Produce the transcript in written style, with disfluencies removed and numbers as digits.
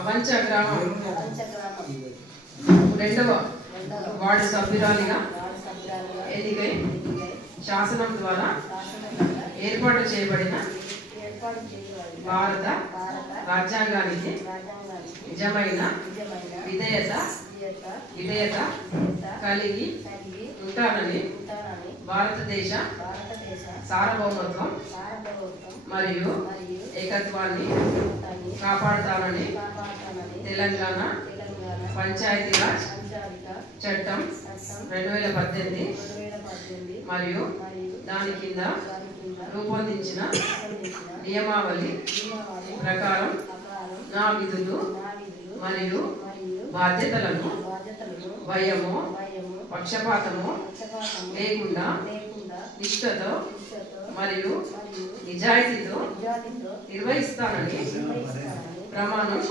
అవంచ గ్రామం 2వ వార్డు సభ్యురాలిగా ఎన్నికై శాసనం ద్వారా ఏర్పాటు చేయబడిన భారత రాజ్యాంగానికి నిజమైన విధేయత కలిగి ఉంటానని భారతదేశ సార్వభౌమత్వం మరియు ఏకత్వాన్ని కాపాడుతానని తెలంగాణ పంచాయతీరాజ్ చట్టం 2018 మరియు దాని కింద రూపొందించిన నియమావళి ప్రకారం నా విధులు మరియు బాధ్యతలను భయము పక్షపాతము లేకుండా నిష్ఠతో మరియు నిజాయితీతో నిర్వహిస్తానని ప్రమాణం